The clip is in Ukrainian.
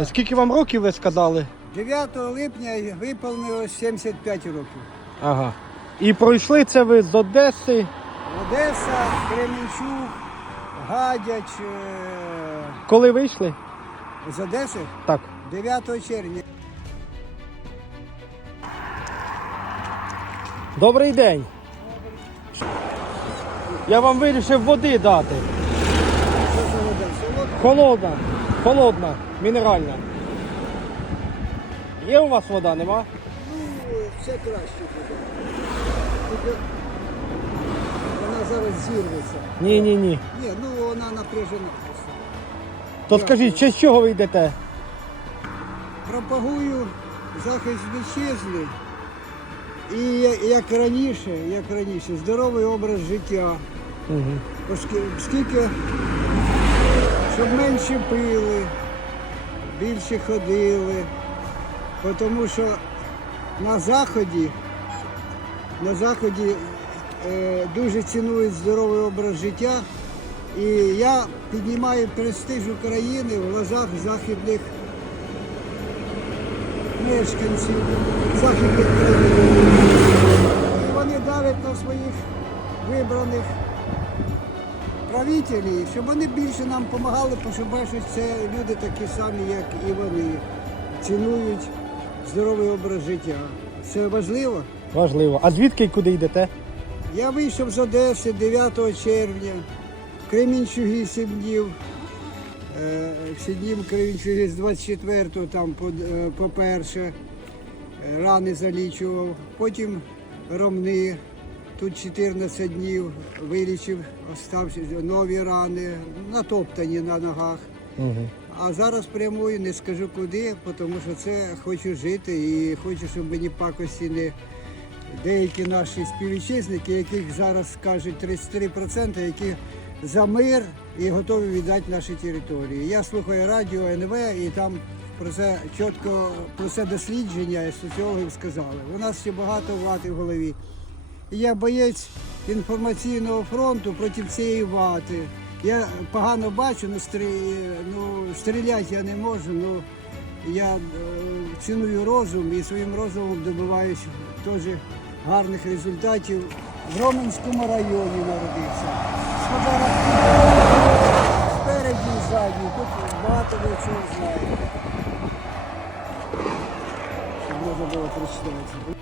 Е, Скільки вам років ви сказали? 9 липня виповнилось 75 років. Ага. І пройшли це ви з Одеси. Одеса, Кременчук, Гадяч. е, Коли вийшли? З Одеси Так. 9 червня. Добрий день. Я вам вирішив води дати. Що за вода? Холодна, холодна, мінеральна. Є у вас вода, нема? Ну, все краще буде. Тільки вона зараз зірветься. Ні, ні, ні. Ні, ну вона напряжена просто. То скажіть, чи з чого ви йдете? Пропагую захист вітчизни. І як раніше, як раніше, здоровий образ життя. Угу. Оскільки, оскільки щоб менше пили, більше ходили, тому що на заході, на заході е, дуже цінують здоровий образ життя. І я піднімаю престиж України в глазах західних мешканців західних країн. Вони давлять на своїх вибраних правителі, щоб вони більше нам допомагали, тому що бачать, це люди такі самі, як і вони. Цінують здоровий образ життя. Це важливо. Важливо. А звідки і куди йдете? Я вийшов з Одеси 9 червня, Кремінчугі 7 днів. Е, Сидів Кремінчугі з 24-го, там по- е, по-перше, е, рани залічував. Потім ромни, тут 14 днів вилічив, остався нові рани, натоптані на ногах. Угу. А зараз прямую, не скажу куди, тому що це хочу жити і хочу, щоб мені пакості не деякі наші співвітчизники, яких зараз скажуть 33%, які за мир і готові віддати наші території. Я слухаю радіо НВ і там про це чітко про це дослідження соціологів сказали. У нас ще багато вати в голові. Я боєць інформаційного фронту проти цієї вати. Я погано бачу, ну, стрі... ну стріляти я не можу. але я е, ціную розум і своїм розумом добиваюсь теж гарних результатів. В Роменському районі народився. Спереді і задні, тут багато ви чого знаєте. Щоб можна було прочитати.